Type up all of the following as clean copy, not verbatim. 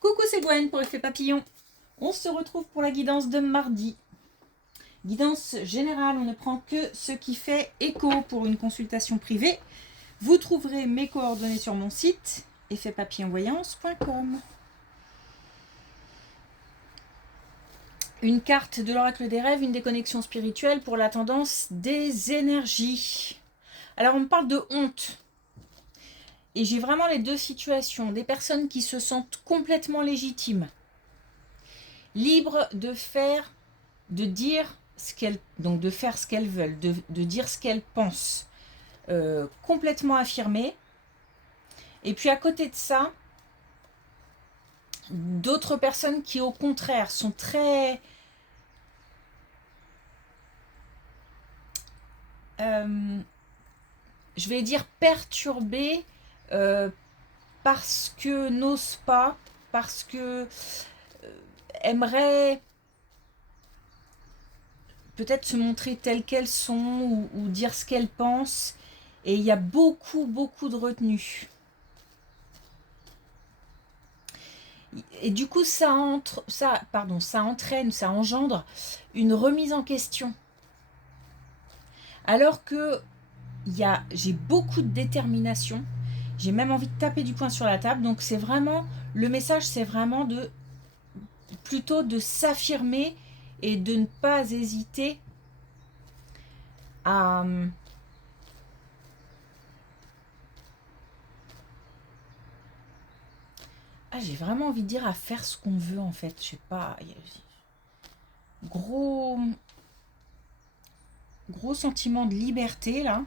Coucou, c'est Gwen pour Effet Papillon. On se retrouve pour la guidance de mardi. Guidance générale, on ne prend que ce qui fait écho pour une consultation privée. Vous trouverez mes coordonnées sur mon site effetpapillonvoyance.com. Une carte de l'oracle des rêves, une déconnexion spirituelle pour la tendance des énergies. Alors on me parle de honte. Et j'ai vraiment les deux situations. Des personnes qui se sentent complètement légitimes, libres de faire, de dire ce qu'elles, donc de faire ce qu'elles veulent, de dire ce qu'elles pensent, complètement affirmées. Et puis à côté de ça, d'autres personnes qui au contraire sont très je vais dire perturbées parce que n'osent pas, parce que aimeraient peut-être se montrer telles qu'elles sont ou dire ce qu'elles pensent. Et il y a beaucoup de retenue. Et du coup, ça entraîne, ça engendre une remise en question. Alors que j'ai beaucoup de détermination, j'ai même envie de taper du poing sur la table. Donc c'est vraiment, le message, c'est vraiment plutôt de s'affirmer et de ne pas hésiter à j'ai vraiment envie de dire à faire ce qu'on veut en fait. Je sais pas, gros sentiment de liberté là.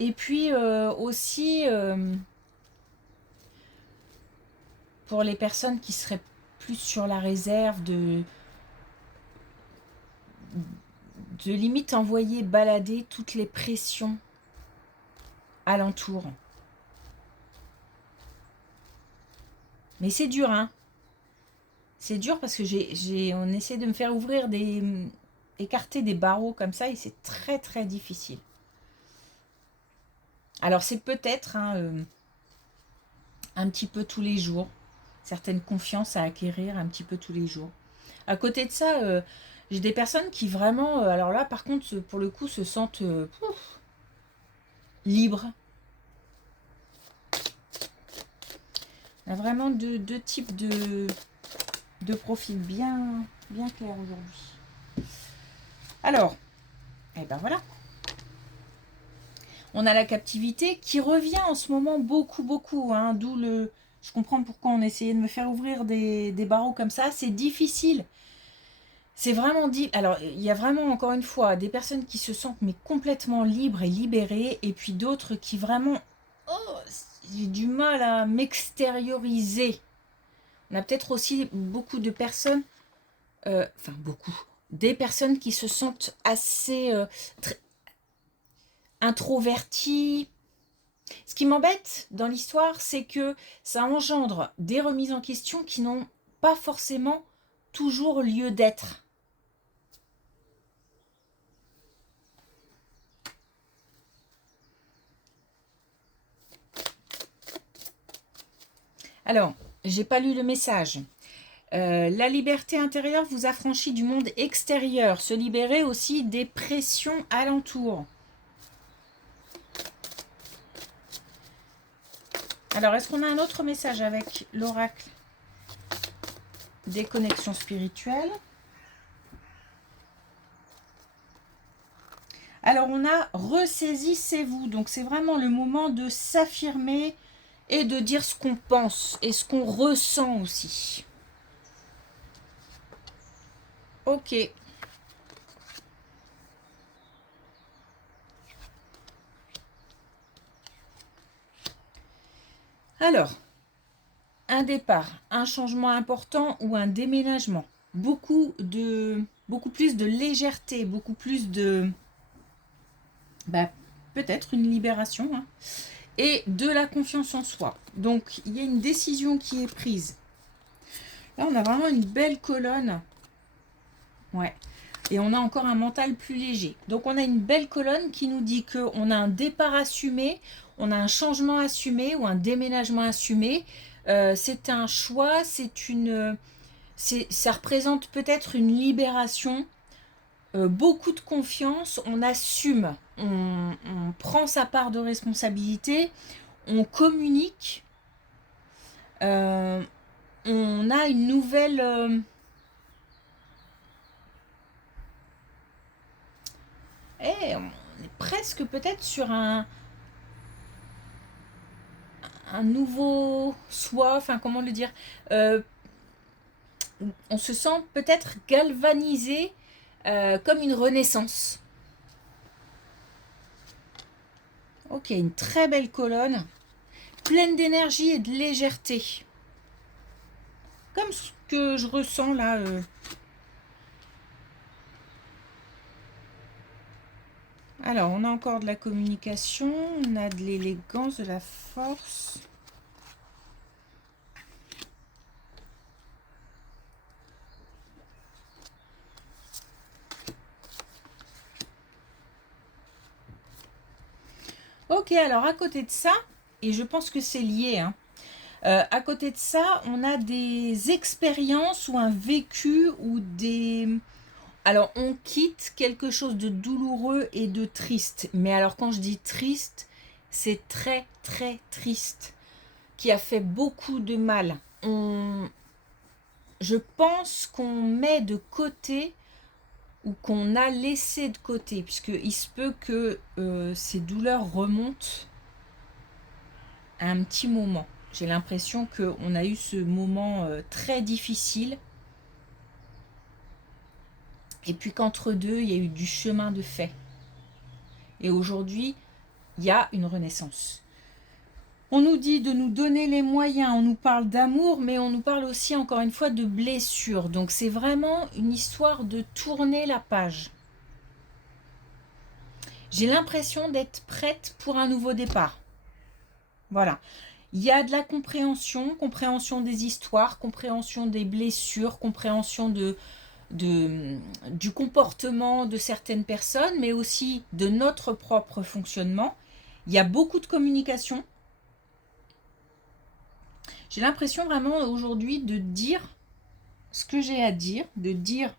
Et puis aussi pour les personnes qui seraient plus sur la réserve, de limite envoyer balader toutes les pressions alentour. Mais c'est dur, hein. C'est dur parce que on essaie de me faire ouvrir écarter des barreaux comme ça et c'est très difficile. Alors c'est peut-être un petit peu tous les jours, certaines confiances à acquérir un petit peu tous les jours. À côté de ça, j'ai des personnes qui vraiment, alors là par contre pour le coup se sentent libres. On a vraiment deux types de profils bien clairs aujourd'hui. Alors, et ben voilà. On a la captivité qui revient en ce moment beaucoup, hein, d'où je comprends pourquoi on essayait de me faire ouvrir des barreaux comme ça. C'est difficile. C'est vraiment dit. Alors, il y a vraiment, encore une fois, des personnes qui se sentent mais complètement libres et libérées, et puis d'autres qui vraiment, j'ai du mal à m'extérioriser. On a peut-être aussi beaucoup de personnes, des personnes qui se sentent assez introverties. Ce qui m'embête dans l'histoire, c'est que ça engendre des remises en question qui n'ont pas forcément toujours lieu d'être. Alors, j'ai pas lu le message. La liberté intérieure vous affranchit du monde extérieur, se libérer aussi des pressions alentour. Alors, est-ce qu'on a un autre message avec l'oracle des connexions spirituelles? Alors, on a ressaisissez-vous. Donc, c'est vraiment le moment de s'affirmer et de dire ce qu'on pense et ce qu'on ressent aussi. Ok. Alors, un départ, un changement important ou un déménagement. Beaucoup plus de légèreté, beaucoup plus de... peut-être une libération, hein, et de la confiance en soi. Donc, il y a une décision qui est prise. Là, on a vraiment une belle colonne. Ouais. Et on a encore un mental plus léger. Donc, on a une belle colonne qui nous dit qu'on a un départ assumé on a un changement assumé ou un déménagement assumé. C'est un choix, ça représente peut-être une libération, beaucoup de confiance, on assume, on prend sa part de responsabilité, on communique, euh, on a une nouvelle... on est presque peut-être sur un nouveau soi, enfin comment le dire, on se sent peut-être galvanisé, comme une renaissance. Ok, une très belle colonne, pleine d'énergie et de légèreté. Comme ce que je ressens là. Alors, on a encore de la communication, on a de l'élégance, de la force. Ok, alors à côté de ça, et je pense que c'est lié, hein, à côté de ça, on a des expériences ou un vécu ou des... Alors, on quitte quelque chose de douloureux et de triste. Mais alors, quand je dis triste, c'est très, très triste, qui a fait beaucoup de mal. Je pense qu'on met de côté ou qu'on a laissé de côté, puisqu'il se peut que ces douleurs remontent à un petit moment. J'ai l'impression qu'on a eu ce moment très difficile, et puis qu'entre deux, il y a eu du chemin de fait. Et aujourd'hui, il y a une renaissance. On nous dit de nous donner les moyens, on nous parle d'amour, mais on nous parle aussi, encore une fois, de blessures. Donc c'est vraiment une histoire de tourner la page. J'ai l'impression d'être prête pour un nouveau départ. Voilà. Il y a de la compréhension, compréhension des histoires, compréhension des blessures, compréhension du comportement de certaines personnes, mais aussi de notre propre fonctionnement. Il y a beaucoup de communication. J'ai l'impression vraiment aujourd'hui de dire ce que j'ai à dire, de dire,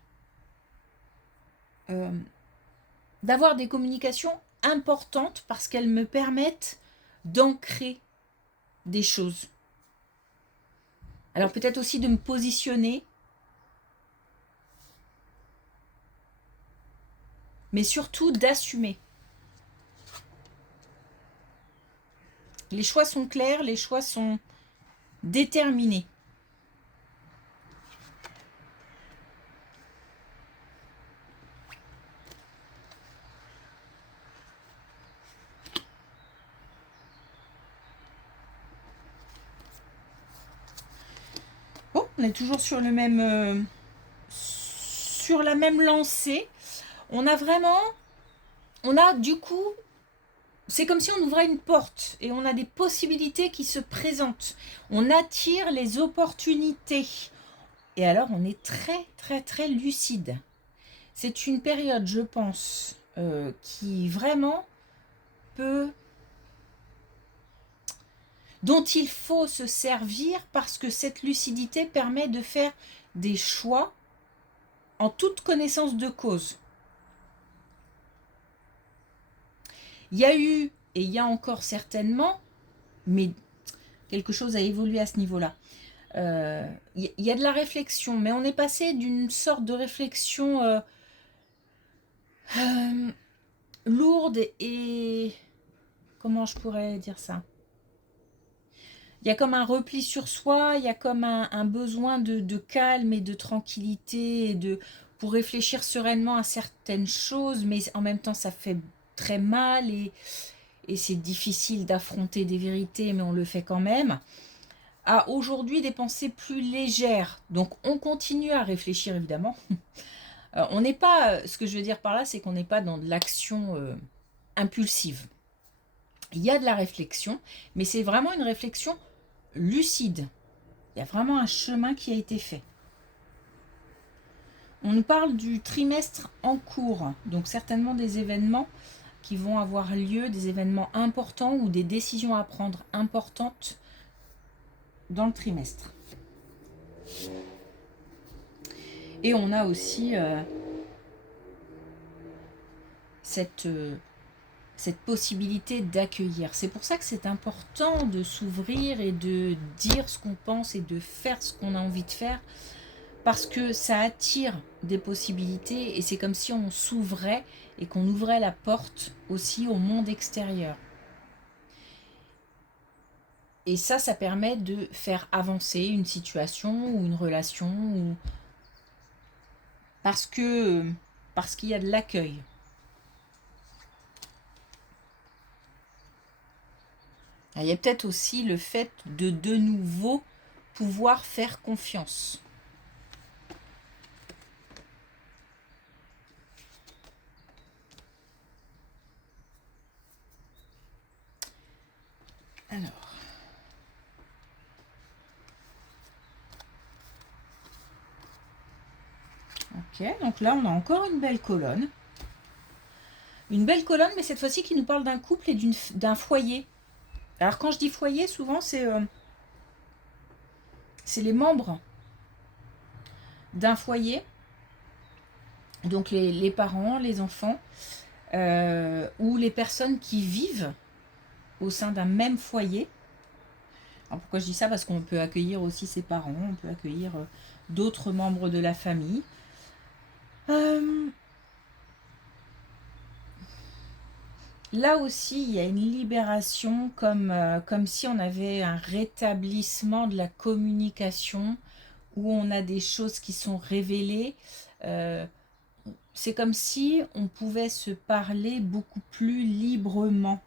d'avoir des communications importantes parce qu'elles me permettent d'ancrer des choses. Alors peut-être aussi de me positionner, mais surtout d'assumer. Les choix sont clairs, les choix sont déterminés. Bon, on est toujours sur le même, sur la même lancée. On a du coup, c'est comme si on ouvrait une porte et on a des possibilités qui se présentent. On attire les opportunités. Et alors, on est très, très, très lucide. C'est une période, je pense, qui vraiment peut... dont il faut se servir parce que cette lucidité permet de faire des choix en toute connaissance de cause. Il y a eu, et il y a encore certainement, mais quelque chose a évolué à ce niveau-là. Il y a de la réflexion, mais on est passé d'une sorte de réflexion lourde et... Comment je pourrais dire ça? Il y a comme un repli sur soi, il y a comme un besoin de calme et de tranquillité et pour réfléchir sereinement à certaines choses, mais en même temps ça fait très mal et c'est difficile d'affronter des vérités, mais on le fait quand même. À aujourd'hui des pensées plus légères. Donc on continue à réfléchir évidemment. On n'est pas, ce que je veux dire par là, c'est qu'on n'est pas dans de l'action impulsive. Il y a de la réflexion, mais c'est vraiment une réflexion lucide. Il y a vraiment un chemin qui a été fait. On nous parle du trimestre en cours, donc certainement des événements qui vont avoir lieu, des événements importants ou des décisions à prendre importantes dans le trimestre. Et on a aussi cette possibilité d'accueillir. C'est pour ça que c'est important de s'ouvrir et de dire ce qu'on pense et de faire ce qu'on a envie de faire, parce que ça attire des possibilités et c'est comme si on s'ouvrait et qu'on ouvrait la porte aussi au monde extérieur. Et ça permet de faire avancer une situation ou une relation, ou parce qu'il y a de l'accueil. Il y a peut-être aussi le fait de nouveau pouvoir faire confiance. Alors. Ok, donc là on a encore une belle colonne. Une belle colonne, mais cette fois-ci qui nous parle d'un couple et d'un foyer. Alors quand je dis foyer, souvent c'est les membres d'un foyer. Donc les parents, les enfants, ou les personnes qui vivent au sein d'un même foyer. Alors pourquoi je dis ça? Parce qu'on peut accueillir aussi ses parents, on peut accueillir d'autres membres de la famille. Là aussi, il y a une libération, comme si on avait un rétablissement de la communication, où on a des choses qui sont révélées. C'est comme si on pouvait se parler beaucoup plus librement.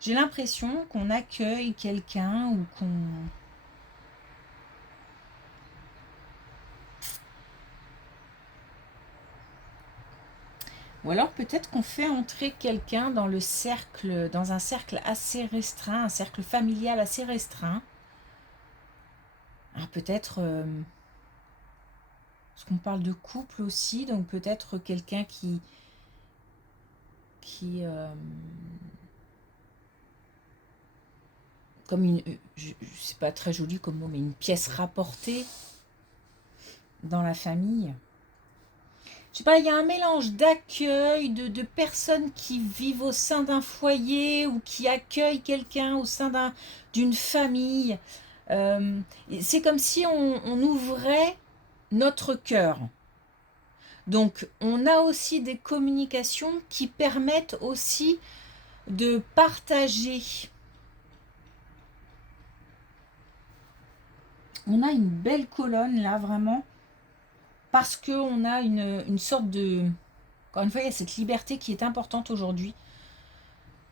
J'ai l'impression qu'on accueille quelqu'un ou qu'on... Ou alors peut-être qu'on fait entrer quelqu'un dans un cercle assez restreint, un cercle familial assez restreint. Alors peut-être... parce qu'on parle de couple aussi, donc peut-être quelqu'un qui comme une, c'est pas très joli comme mot, mais une pièce rapportée dans la famille. Je sais pas, il y a un mélange d'accueil, de personnes qui vivent au sein d'un foyer ou qui accueillent quelqu'un au sein d'une famille. C'est comme si on ouvrait notre cœur. Donc, on a aussi des communications qui permettent aussi de partager. On a une belle colonne là, vraiment, parce qu'on a une sorte de... Encore une fois, il y a cette liberté qui est importante aujourd'hui.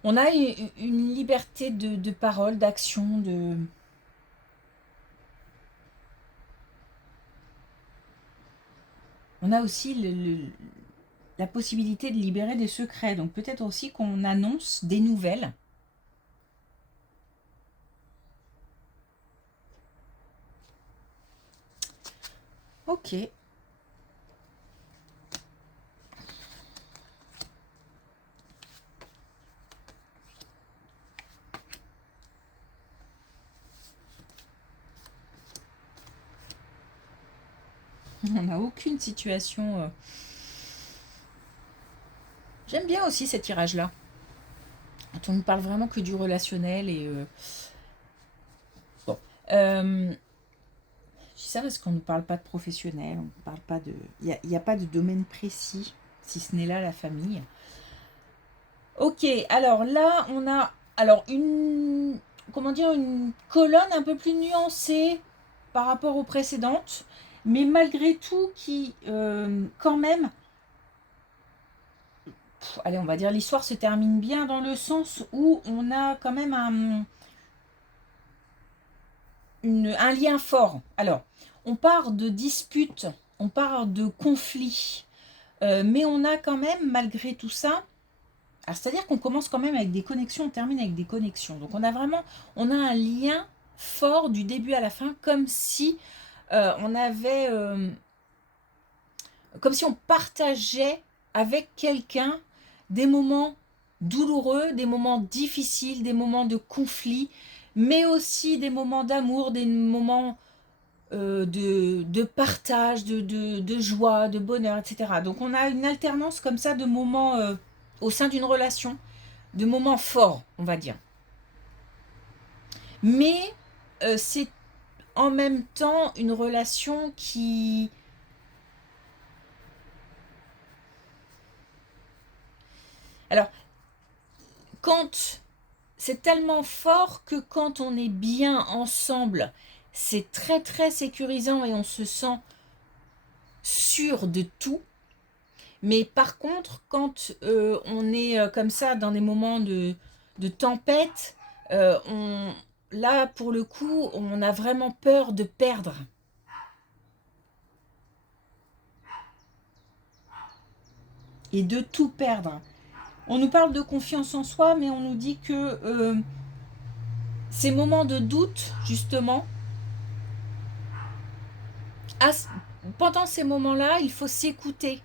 On a une liberté de parole, d'action, de... On a aussi la possibilité de libérer des secrets. Donc peut-être aussi qu'on annonce des nouvelles. Ok. On n'a aucune situation... J'aime bien aussi ces tirages-là. On ne parle vraiment que du relationnel et... Bon. Je dis ça parce qu'on ne parle pas de professionnel, on ne parle pas de... Il n'y a pas de domaine précis, si ce n'est là la famille. Ok, alors là, on a une colonne un peu plus nuancée par rapport aux précédentes, mais malgré tout qui, quand même... allez, on va dire l'histoire se termine bien dans le sens où on a quand même un lien fort. Alors, on part de disputes, on part de conflits, mais on a quand même, malgré tout ça, c'est-à-dire qu'on commence quand même avec des connexions, on termine avec des connexions. Donc on a un lien fort du début à la fin, comme si comme si on partageait avec quelqu'un des moments douloureux, des moments difficiles, des moments de conflit, mais aussi des moments d'amour, des moments de partage, de joie, de bonheur, etc. Donc on a une alternance comme ça de moments au sein d'une relation, de moments forts, on va dire. Mais c'est en même temps une relation qui... Alors, quand c'est tellement fort que quand on est bien ensemble, c'est très très sécurisant et on se sent sûr de tout. Mais par contre, quand on est comme ça dans des moments de tempête, là pour le coup, on a vraiment peur de perdre. Et de tout perdre. On nous parle de confiance en soi, mais on nous dit que ces moments de doute, justement, pendant ces moments-là, il faut s'écouter.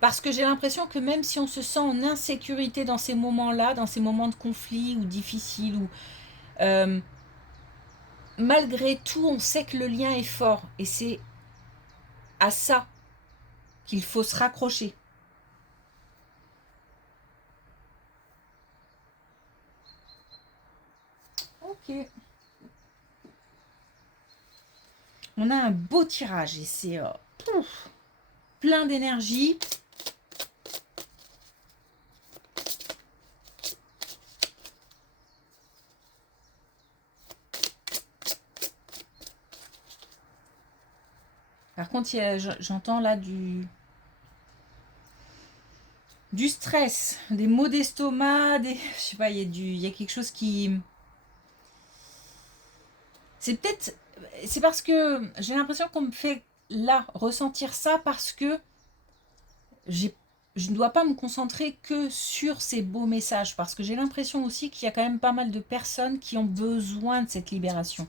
Parce que j'ai l'impression que même si on se sent en insécurité dans ces moments-là, dans ces moments de conflit ou difficiles, ou malgré tout, on sait que le lien est fort. Et c'est à ça qu'il faut se raccrocher. Ok. On a un beau tirage et c'est plein d'énergie. Par contre, j'entends là du stress, des maux d'estomac, je sais pas, il y a quelque chose qui... C'est parce que j'ai l'impression qu'on me fait là ressentir ça parce que je ne dois pas me concentrer que sur ces beaux messages parce que j'ai l'impression aussi qu'il y a quand même pas mal de personnes qui ont besoin de cette libération,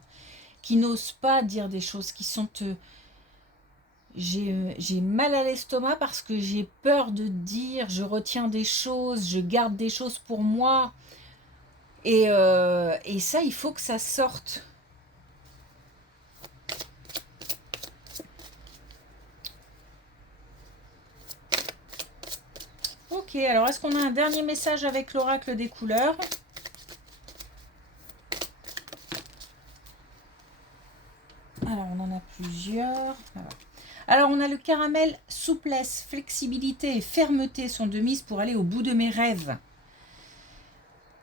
qui n'osent pas dire des choses, qui sont... j'ai mal à l'estomac parce que j'ai peur de dire, je retiens des choses, je garde des choses pour moi. Et ça, il faut que ça sorte. Ok, alors est-ce qu'on a un dernier message avec l'oracle des couleurs? Alors, on en a plusieurs. Voilà. Alors, on a le caramel, souplesse, flexibilité et fermeté sont de mise pour aller au bout de mes rêves.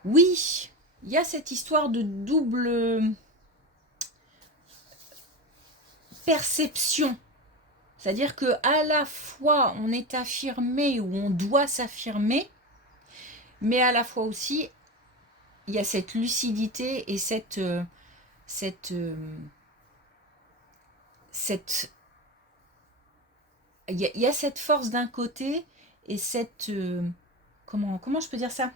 Oui, il y a cette histoire de double perception. C'est-à-dire que à la fois, on est affirmé ou on doit s'affirmer, mais à la fois aussi, il y a cette lucidité et cette il y a cette force d'un côté et cette comment je peux dire ça,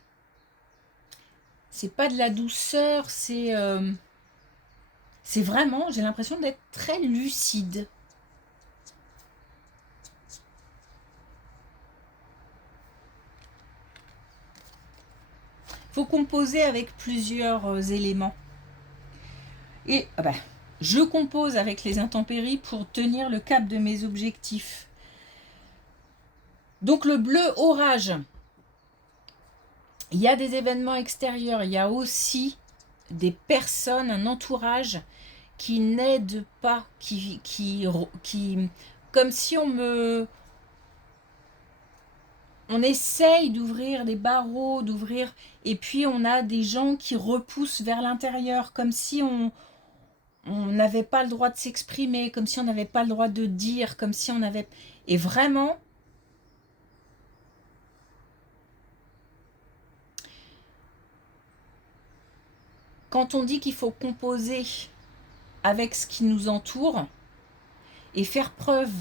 c'est pas de la douceur, c'est vraiment, j'ai l'impression d'être très lucide. Faut composer avec plusieurs éléments et je compose avec les intempéries pour tenir le cap de mes objectifs. Donc le bleu orage, il y a des événements extérieurs, il y a aussi des personnes, un entourage qui n'aide pas, qui comme si on essaye d'ouvrir des barreaux, et puis on a des gens qui repoussent vers l'intérieur, comme si on n'avait pas le droit de s'exprimer, comme si on n'avait pas le droit de dire, comme si on avait... Et vraiment, quand on dit qu'il faut composer avec ce qui nous entoure et faire preuve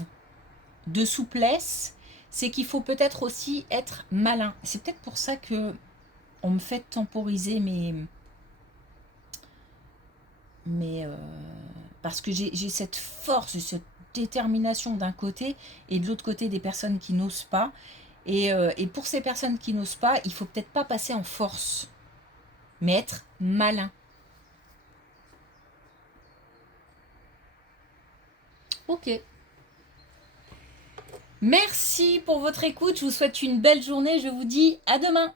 de souplesse, c'est qu'il faut peut-être aussi être malin. C'est peut-être pour ça que on me fait temporiser mais parce que j'ai cette force, cette détermination d'un côté et de l'autre côté des personnes qui n'osent pas. Et pour ces personnes qui n'osent pas, il faut peut-être pas passer en force, mais être malin. Ok. Merci pour votre écoute. Je vous souhaite une belle journée. Je vous dis à demain.